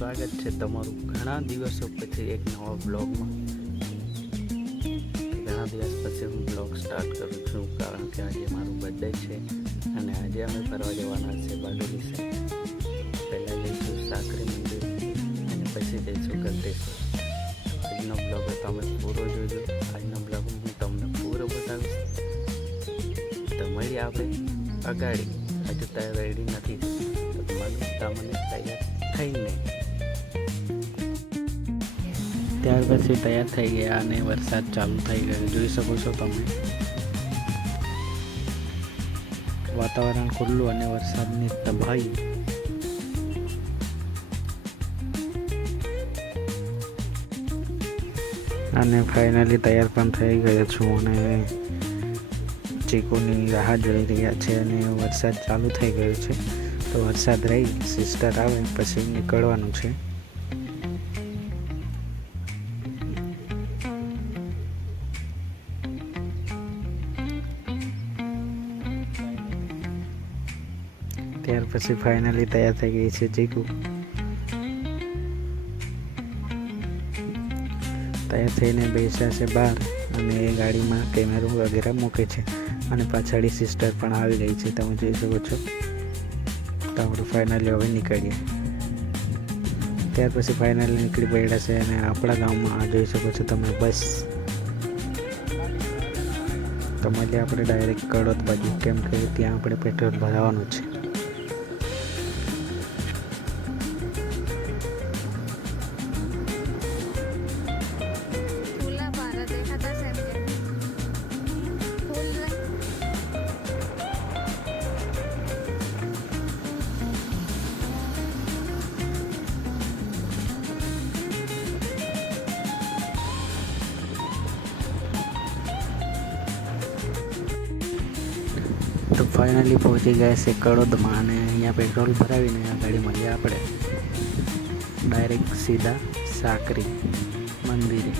સ્વાગત છે તમારું ઘણા દિવસો પછી એક નવા બ્લોગમાં. ઘણા દિવસ પછી હું બ્લોગ સ્ટાર્ટ કરું છું કારણ કે આજે મારું બર્થડે છે અને આજે અમે ફરવા જવાના છે બારડોલી સાઈડ. પહેલાં જઈશું સાકરી મંદિર અને પછી જઈશું ગલતેશ્વર. આજનો બ્લોગ તમે પૂરો જોજો. આજના બ્લોગમાં હું તમને પૂરો બતાવીશ. તો મળીએ આપણે અગાડી. હજુ તૈયાર રેડી નથી તો તમને તૈયાર થઈને ત્યાર પછી તૈયાર થઈ ગયા અને વરસાદ ચાલુ થઈ ગયો. જોઈ શકો છો તમે વાતાવરણ ખુલ્લું અને વરસાદની તબાહી. અને ફાઇનલી તૈયાર પણ થઈ ગયો છું અને ચીકુની રાહ જોઈ રહ્યા છે અને વરસાદ ચાલુ થઈ ગયો છે. તો વરસાદ રહી સિસ્ટર આવે પછી નીકળવાનું છે. ત્યાર પછી ફાઇનલી તૈયાર થઈ ગઈ છે ચીકુ. તૈયાર થઈને બેસ્યા છે બહાર અને એ ગાડીમાં કેમેરો વગેરે મૂકે છે અને પાછળની સિસ્ટર પણ આવી ગઈ છે. તમે જોઈ શકો છો. તો આપણે ફાઇનલી હવે નીકળીએ. ત્યાર પછી ફાઇનલી નીકળી પડ્યા છે અને આપણા ગામમાં જોઈ શકો છો તમે બસ. તમારે આપણે ડાયરેક્ટ કડોદ બાજુ, કેમ કે ત્યાં આપણે પેટ્રોલ ભરાવાનું છે. તો ફાઇનલી પહોંચી ગયા છે કડોદમાં અને અહીંયા પેટ્રોલ ભરાવીને આ ગાડી મળીએ આપણે ડાયરેક્ટ સીધા સાકરી મંદિરે.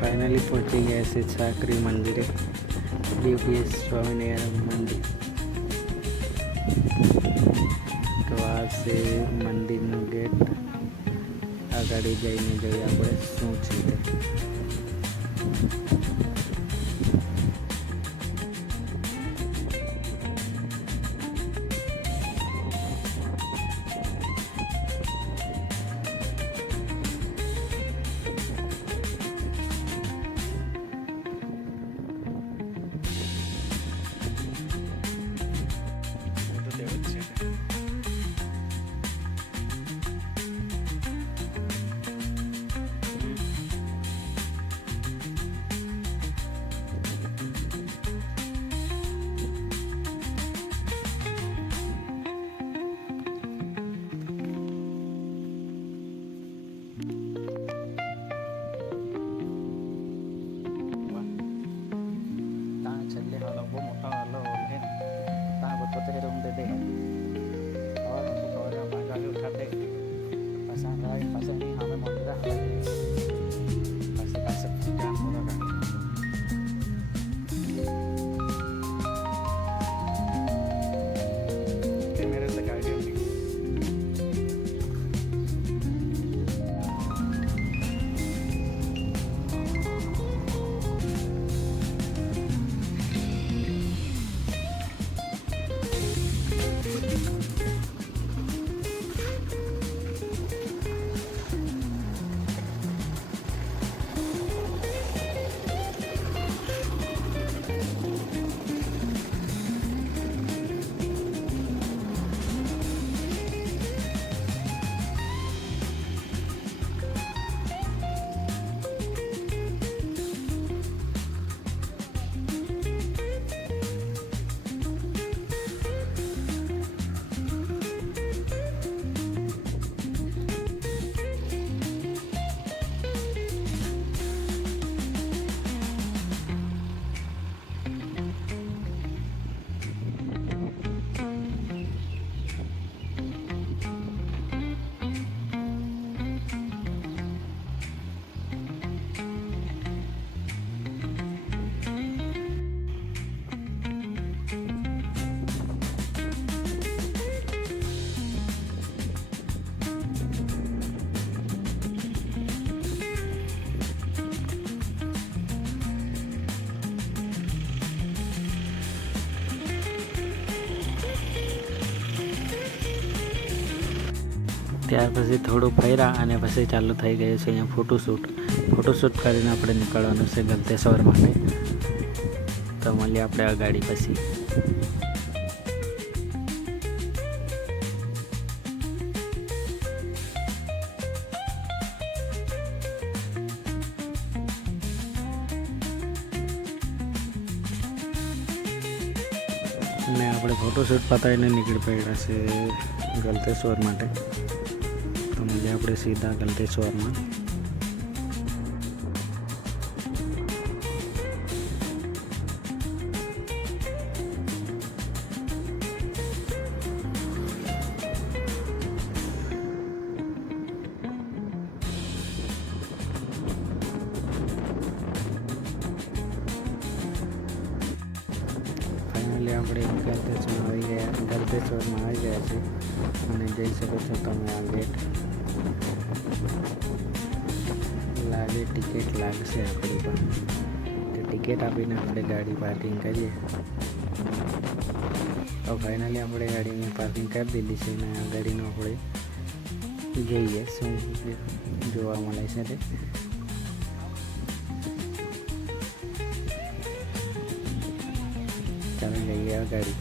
ફાઇનલી પહોંચી ગયા છે સાકરી મંદિરે, DPS સ્વામિનારાયણ મંદિર. તો આ છે મંદિરનો ગેટ. આગળ જઈને જોઈએ આપણે શું છે તે. ત્યાર પછી થોડું ફર્યા અને પછી ચાલુ થઈ ગયું છે અહીંયા ફોટોશૂટ કરીને આપણે નીકળવાનું છે ગલતેશ્વર માટે. તો મળીએ આપણે આ ગાડી પછી. ને આપણે ફોટોશૂટ પતાવીને નીકળી પડ્યા છે ગલતેશ્વર માટે. તો મળીએ આપણે સીધા ગલતેશ્વરમાં. આપણે ગલતેશ્વરમાં આવી ગયા છે અને જઈ શકો છો તમે. આ ગેટ લાગે ટિકિટ લાગશે આપણી પણ, તો ટિકિટ આપીને આપણે ગાડી પાર્કિંગ કરીએ. તો ફાઇનલી આપણે ગાડીની પાર્કિંગ કરી દીધી છે અને આ ગાડીનું આપણે જોઈએ શું જોવા મળે છે તે. ચાલો જઈએ આ ગાડી.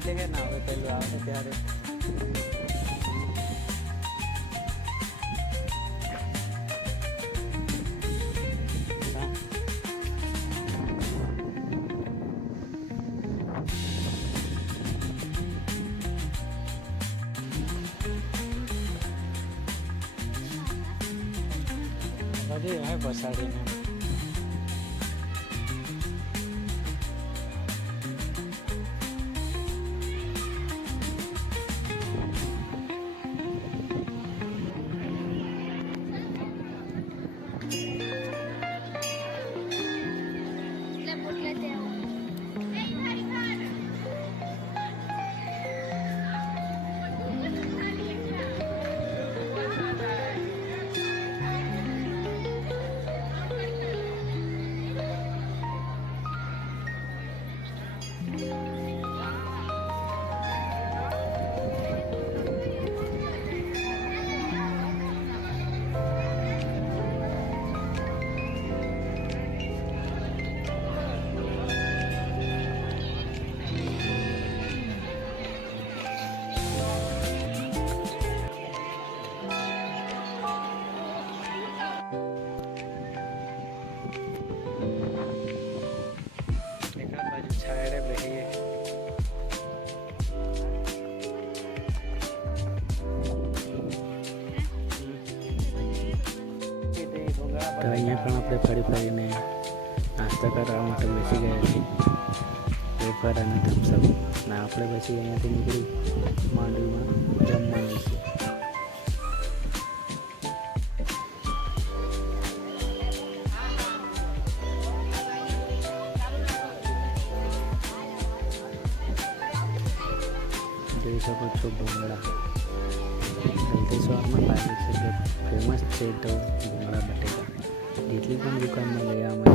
એટલે કે ના હવે પેલું આવે ત્યારે બધી હવે પછાડીને તો અહીંયા પણ આપણે ફરી ફરીને નાસ્તા કરવા માટે બેસી ગયા છીએ. વેફર અને થમ્સઅપ. ને આપણે પછી અહીંયાથી નીકળી માંડવીમાં જમવાનું છે. જોઈ શકો છો ભૂંગળા. ગલતેશ્વરમાં લાગે છે કે ફેમસ છે તો ભૂંગળા બટેકા. જેટલી પણ દુકાનમાં ગયા અમે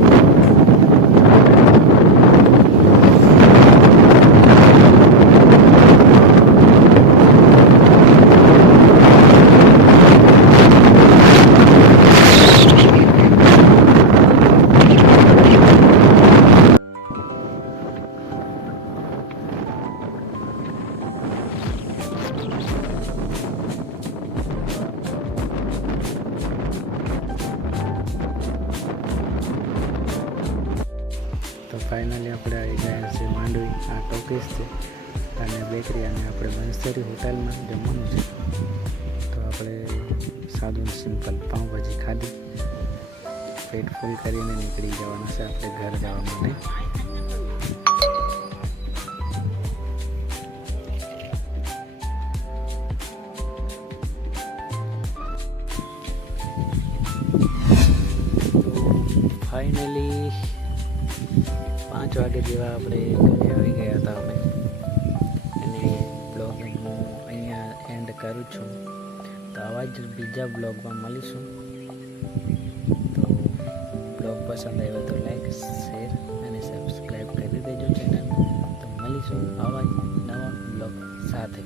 આપણે આવી ગયા છે માંડવી. આ ટોકીસ છે અને બેકરી, અને આપણે બંસરી હોટલમાં જમવાનું છે. તો આપણે સાદું સિમ્પલ પાઉંભાજી ખાધી, પેટ ફૂલ કરીને નીકળી જવાના છે આપણે ઘર જવા માટે. ફાઇનલી 5 વાગે જેવા આપણે ઘરે આવી ગયા હતા અમે, અને બ્લોગને હું અહીંયા એન્ડ કરું છું. તો આવા જ બીજા બ્લોગમાં મળીશું. તો બ્લોગ પસંદ આવ્યો તો લાઈક, શેર અને સબસ્ક્રાઈબ કરી દેજો ચેનલ. તો મળીશું આવા જ નવા બ્લોગ સાથે.